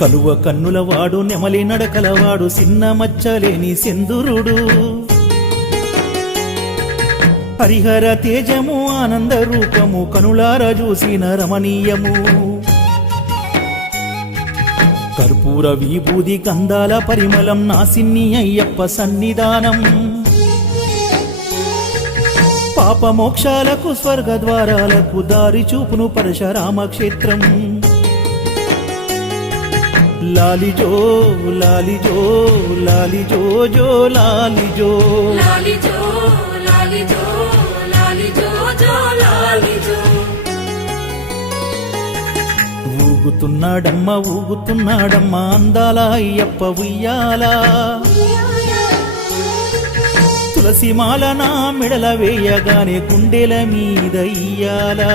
కలువ కన్నులవాడు నెమలి నడకలవాడు సిన్న మచ్చలేని సెందురుడు హరిహర తేజము ఆనంద రూపము కనులార చూసిన రమణీయము కర్పూర విభూది గంధాల పరిమళం నా సిన్ని అయ్యప్ప సన్నిధానం పాపమోక్షాలకు స్వర్గద్వారాలకు దారి చూపును పరశురామ క్షేత్రం లాలిజో లాలిజో లాలిజో జో లాలిజో లాలిజో లాలిజో లాలిజో జో లాలిజో ఊగుతున్నాడమ్మ అందాల అయ్యప్ప ఉయ్యాలా తులసి మాల నా మెడల వేయగానే గుండెల మీద ఇయ్యాలా